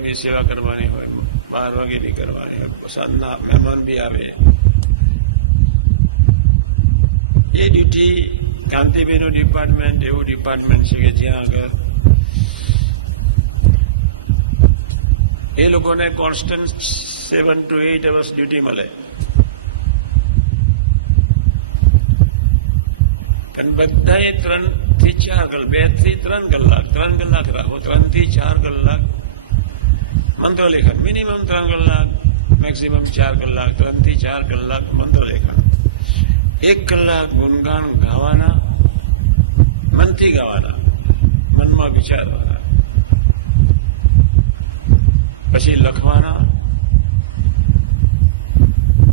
વાગે બી સેવા કરવાની હોય, 12 વાગે બી કરવાની હોય, સાંજના મહેમાન બી આવે. એ ડ્યુટી કાંતિભાઈનું ડિપાર્ટમેન્ટ એવું ડિપાર્ટમેન્ટ છે કે જ્યાં આગળ એ લોકોને કોન્સ્ટન્ટ 7 to 8 hours ડ્યુટી મળે. પણ બધાએ 3 થી 4 કલાક, 2 થી 3 કલાક, 3 કલાક રાખો, 3 થી 4 કલાક મંત્રલેખન, મિનિમમ 3 કલાક, મેક્સિમમ 4 કલાક, 3 થી 4 કલાક મંત્રલેખન, 1 કલાક ગુણગાન ગાવાના, મનથી ગાવાના, મનમાં વિચારવાના, પછી લખવાના,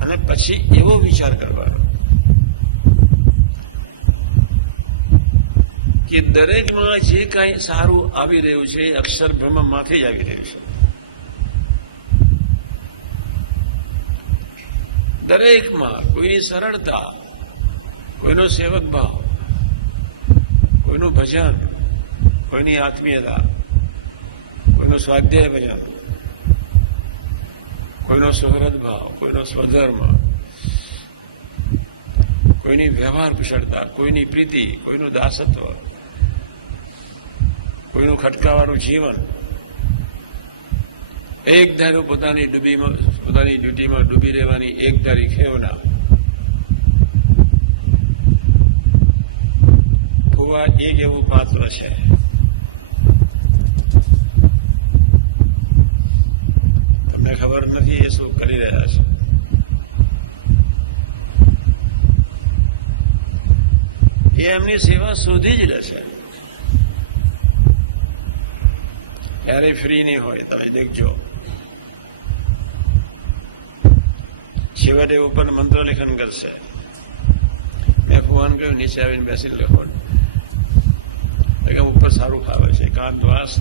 અને પછી એવો વિચાર કરવાનો કે દરેકમાં જે કાંઈ સારું આવી રહ્યું છે એ અક્ષર બ્રહ્મમાંથી જ આવી રહ્યું છે. દરેકમાં કોઈની સરળતા, કોઈનો સેવક ભાવ, કોઈનું ભજન, કોઈની આત્મીયતા, કોઈનો સ્વાધ્યાય ભજન, કોઈનો સુહૃદ ભાવ, કોઈનો સ્વધર્મ, કોઈની વ્યવહાર કુશળતા, કોઈની પ્રીતિ, કોઈનું દાસત્વ, કોઈનું ખટકાવાળું જીવન, એક ધારું પોતાની ડ્યુટીમાં ડૂબી રહેવાની એક ધારી ખેવના. ભુવા એક એવું પાત્ર છે તમને ખબર નથી એ શું કરી રહ્યા છે. એ એમની સેવા શોધી જ રહેશે. ક્યારેય ફ્રી નહીં હોય. તમે દેખજો, છેવટે ઉપર મંત્ર લેખન કરશે. મેં ભગવાન કહ્યું નીચે આવીને બેસી લખો. ઉપર સારું ખાવે છે, એકાંતવાસ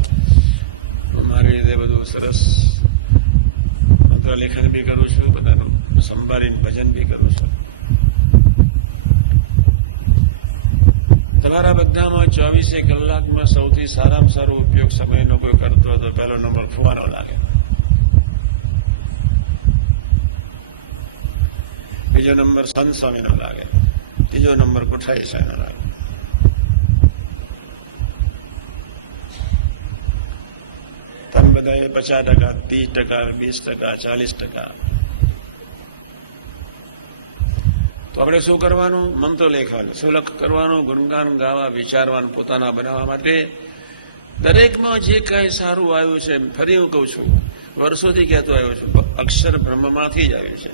મારી રીતે બધું સરસ મંત્ર લેખન બી કરું છું, બધાનું સંભાળીને ભજન બી કરું છું. તમારા બધામાં 24 કલાકમાં સૌથી સારામાં સારો ઉપયોગ સમયનો કોઈ કરતો હોય તો પહેલો નંબર ફુવાનો લાગે, બીજો નંબર સંત સ્વામીનો લાગે, ત્રીજો નંબર કોઠારી સાહેબનો લાગે. તમે બધાએ 50%, 30%, 20%, 40%. તો આપણે શું કરવાનું? મંત્ર લેખન. શું કરવાનું? ગુણગાન ગાવા, વિચારવાનું, પોતાના બનાવવા માટે. દરેકમાં જે કાંઈ સારું આવ્યું છે, ફરી હું કહું છું, વર્ષોથી કહેતો આવ્યો છું, અક્ષર બ્રહ્મમાંથી જ આવ્યું છે.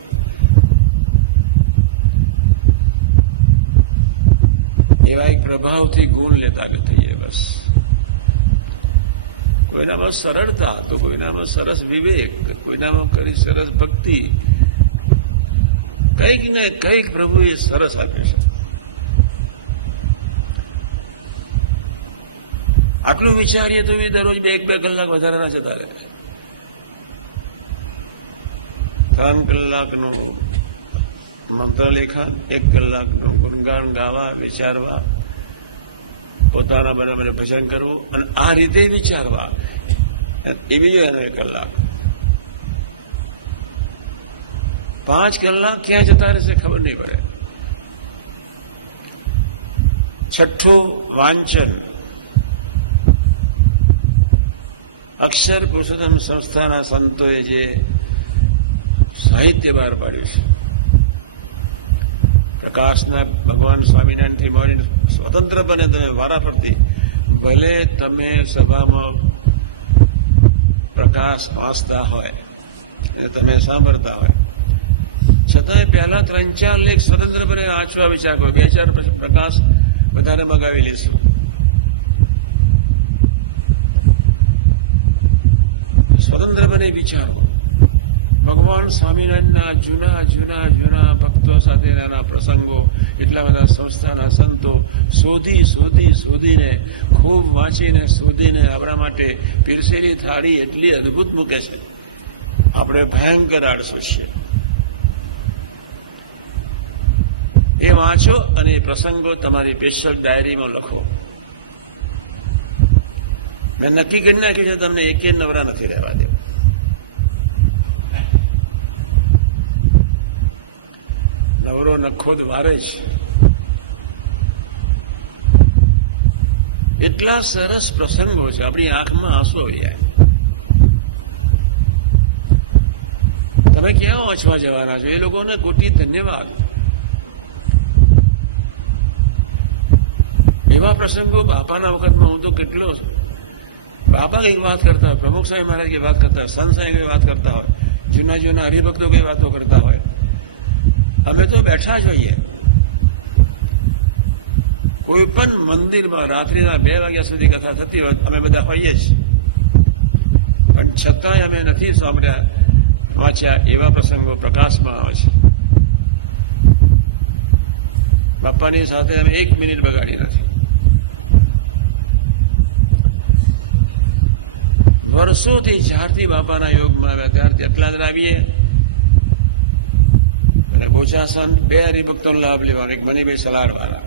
એવા એક પ્રભાવથી ગુણ લેતા થઈએ બસ. કોઈનામાં સરળતા તો કોઈનામાં સરસ વિવેક, કોઈનામાં કરી સરસ ભક્તિ, કંઈક ને કંઈક પ્રભુએ સરસ આપ્યું છે. આટલું વિચારીએ તો દરરોજ 1-2 કલાક વધારાના જતા રહે. 3 કલાકનું મંત્ર લેખન, 1 કલાકનું ગુણગાન ગાવા, વિચારવા, પોતાના બરાબર ભજન કરવું, અને આ રીતે વિચારવા. એ બીજો 1 કલાક. 5 કલાક ક્યાં જતા રહેશે ખબર નહીં પડે. છઠ્ઠું વાંચન. અક્ષર પુરુષોત્તમ સંસ્થાના સંતોએ જે સાહિત્ય બહાર પાડ્યું છે, પ્રકાશના ભગવાન સ્વામિનારાયણથી મળીને સ્વતંત્રપણે તમે વારાફરતી, ભલે તમે સભામાં પ્રકાશ વાંચતા હોય, તમે સાંભળતા હોય, છતાંય પહેલા 3-4 લેખ સ્વતંત્રપણે વાંચવા વિચાર કરો. 2-4 પછી પ્રકાશ વધારે મગાવી લઈશું. સ્વતંત્રપણે વિચારો. ભગવાન સ્વામિનારાયણના જૂના જૂના જૂના ભક્તો સાથેના પ્રસંગો, એટલા બધા સંસ્થાના સંતો શોધીને ખૂબ વાંચીને શોધીને આપણા માટે પીરસેલી થાળી એટલી અદભુત મૂકે છે. આપણે ભયંકર આળસુ છીએ. એ વાંચો અને એ પ્રસંગો તમારી સ્પેશિયલ ડાયરીમાં લખો. મેં નક્કી કરી નાખ્યું છે તમને એકે નવરા નથી રહેવા દેવું. નવરો નખો દ્વારે જ. એટલા સરસ પ્રસંગો છે, આપણી આંખમાં આંસુ આવી જાય. તમે ક્યાં વાંચવા જવાના છો? એ લોકોને કોટી ધન્યવાદ. એવા પ્રસંગો બાપાના વખતમાં હું તો કેટલો છું. બાપા કઈક વાત કરતા હોય, પ્રમુખ સાહેબ મહારાજ કઈ વાત કરતા હોય, સંત સાહેબ કઈ વાત કરતા હોય, જૂના જૂના હરિભક્તો કઈ વાતો કરતા હોય, અમે તો બેઠા જ હોઈએ. કોઈ પણ મંદિરમાં રાત્રિના 2 વાગ્યા સુધી કથા થતી હોય અમે બધા હોઈએ જ, પણ છતાંય અમે નથી સાંભળ્યા વાંચ્યા એવા પ્રસંગો પ્રકાશમાં આવે છે. બાપાની સાથે અમે 1 મિનિટ બગાડી નથી. વર્ષોથી જ્યારથી બાપાના યોગમાં આવ્યા ત્યારથી એટલા જ આવીએ અને ગોચાસન 2 હરિભક્તોનો લાભ લેવાનો, એક મનીભાઈ સલાડવાળા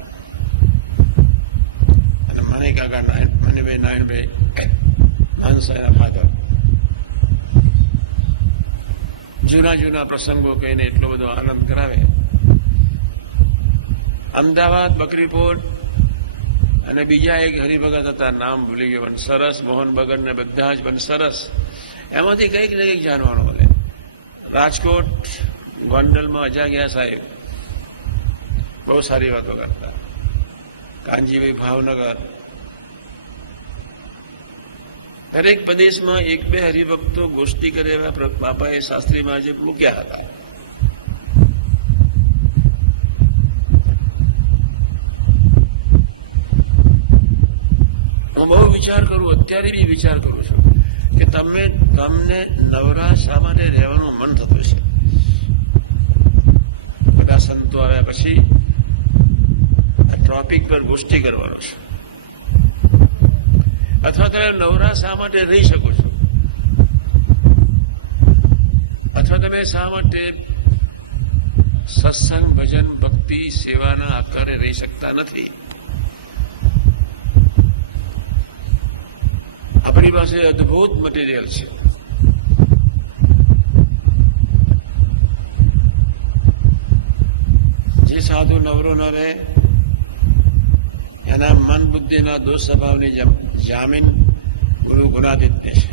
અને મની કાકા મનીભાઈ નારાયણભાઈ હંસાના ફાધર. જૂના જૂના પ્રસંગો કહીને એટલો બધો આનંદ કરાવે. અમદાવાદ બકરીપોટ અને બીજા એક હરિભગત હતા, નામ ભૂલી ગયો, પણ સરસ, મોહન ભગત ને બધા જ પણ સરસ. એમાંથી કંઈક ને કંઈક જાણવાનું મળે. રાજકોટ ગોંડલમાં અજાગ્યા સાહેબ બહુ સારી વાતો કરતા. કાનજીભાઈ ભાવનગર. દરેક પ્રદેશમાં 1-2 હરિભક્તો ગોષ્ઠી કરે એવા બાપાએ શાસ્ત્રીમાં જે મૂક્યા હતા. હું બહુ વિચાર કરું, અત્યારે બી વિચાર કરું છું કે તમને નવરા શા માટે રહેવાનું મન થતું છે? બધા સંતો આવ્યા પછી આ ટોપિક પર ગોષ્ઠી કરવાનો છે, અથવા તમે નવરા શા માટે રહી શકો છો, અથવા તમે શા માટે સત્સંગ, ભજન, ભક્તિ, સેવાના આકારે રહી શકતા નથી? આપણી પાસે અદભુત મટીરિયલ છે. જે સાધુ નવરો ન રહે એના મન બુદ્ધિના દોષ સ્વભાવની જામીન ગુરુ ગુણાદિત્ય છે.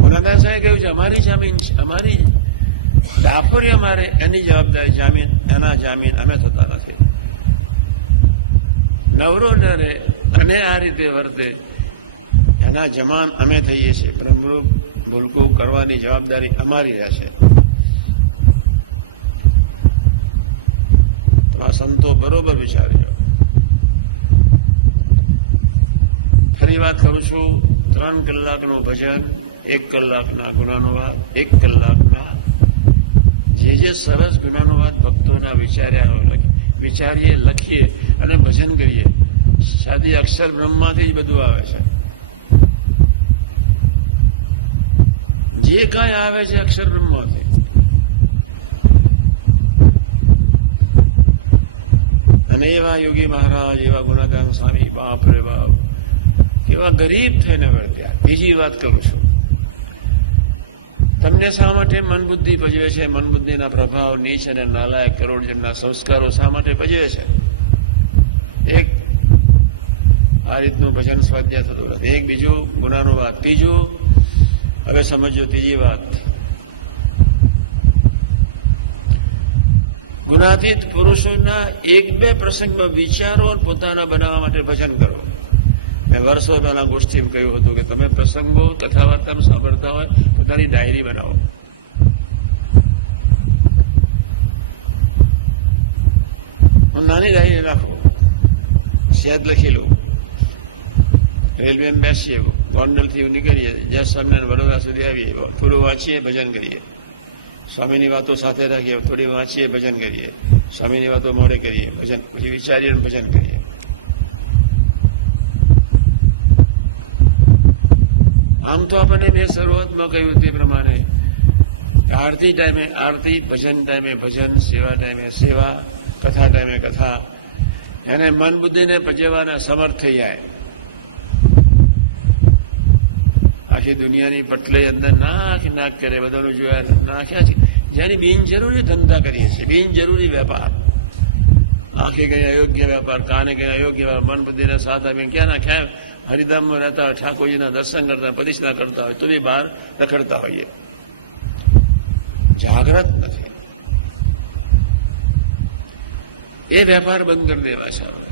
ગુણાદાસાએ કહ્યું છે અમારી જામીન છે, અમારી ડાપોરી અમારે એની જવાબદારી, જામીન એના જામીન અમે થતા નથી. નવરો ન રહે અને આ રીતે વર્તે એના જમાન અમે થઈએ છીએ, પ્રમુખ ભૂલકું કરવાની જવાબદારી અમારી રહેશે. તો આ સંતો બરોબર વિચારજો. ફરી વાત કરું છું, 3 કલાકનું ભજન, 1 કલાકના ગુણાનુવાદ, 1 કલાકના જે સરસ ગુણાનુવાદ ભક્તોના વિચારીએ, લખીએ અને ભજન કરીએ. સાદી અક્ષર બ્રહ્માથી જ બધું આવે છે. જે કાંઈ આવે છે અક્ષર બ્રહ્માથી. અને એવા યોગી મહારાજ, એવા ગુણાધામ સ્વામી, બાપ રે બાપ, એવા ગરીબ થઈને વર્ત્યા. બીજી વાત કરું છું, તમને શા માટે મન બુદ્ધિ ભજવે છે? મન બુદ્ધિના પ્રભાવ, નીચ અને નાલાયક કરોડજનના સંસ્કારો શા માટે ભજવે છે? એક આ રીતનું ભજન સ્વાધ્યાય થતું નથી. એક બીજું ગુનાનુવાદ. ત્રીજું, હવે સમજો ત્રીજી વાત, ગુનાતીત પુરુષોના 1-2 પ્રસંગમાં વિચારો પોતાના બનાવવા માટે ભજન કરો. મેં વર્ષો પહેલા ગોષ્ઠીમાં કહ્યું હતું કે તમે પ્રસંગો, કથા વાર્તા સાંભળતા હોય, પોતાની ડાયરી બનાવો. હું નાની ડાયરી રાખો, સેજ લખી લઉં. રેલવેમાં બેસીએ, ગોંડલથી નીકળીએ, જય સ્વામિનારાયણ વડોદરા સુધી આવીએ, થોડું વાંચીએ, ભજન કરીએ. સ્વામીની વાતો સાથે રાખીએ, થોડી વાંચીએ, ભજન કરીએ. સ્વામીની વાતો મોડે કરીએ, ભજન, પછી વિચારીએ ભજન કરીએ. આમ તો આપણને મેં શરૂઆતમાં કહ્યું તે પ્રમાણે આરતી ટાઈમે આરતી, ભજન ટાઈમે ભજન, સેવા ટાઈમે સેવા, કથા ટાઈમે કથા. એને મન બુદ્ધિને પજવવાના સમર્થ થઈ જાય. આખી દુનિયાની પટલે અંદર નાખ કરે, બધાનું જોયા નાખ્યા છે. જેની બિનજરૂરી ધંધા કરીએ છીએ, બિનજરૂરી વેપાર. આંખે ગઈ અયોગ્ય વેપાર, કાને ગઈ અયોગ્ય વેપાર, મન બુદ્ધિના સાથ આપીને ક્યાં ના ક્યાં હરિધામમાં રહેતા હોય, ઠાકોરજીના દર્શન કરતા, પ્રતિષ્ઠા કરતા હોય, તો બી બહાર રખડતા હોઈએ. જાગ્રત નથી. એ વેપાર બંધ કરી દેવા છે.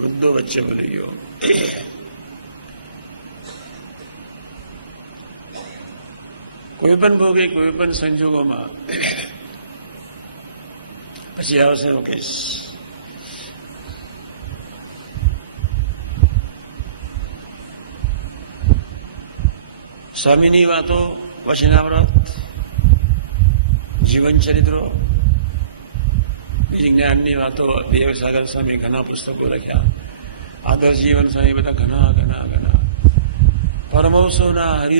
વૃદ્ધો વચ્ચે બોલી ગયો. કોઈ પણ ભોગે, કોઈ પણ સંજોગોમાં પછી આવશે રોકેશ. સ્વામીની વાતો, વચનાવ્રત, જીવન ચરિત્રો, બીજી જ્ઞાનની વાતો. દેવસાગર સ્વામી ઘણા પુસ્તકો લખ્યા. આદર્શ જીવન સ્વામી બધા ઘણા પરમહંસોના હરિ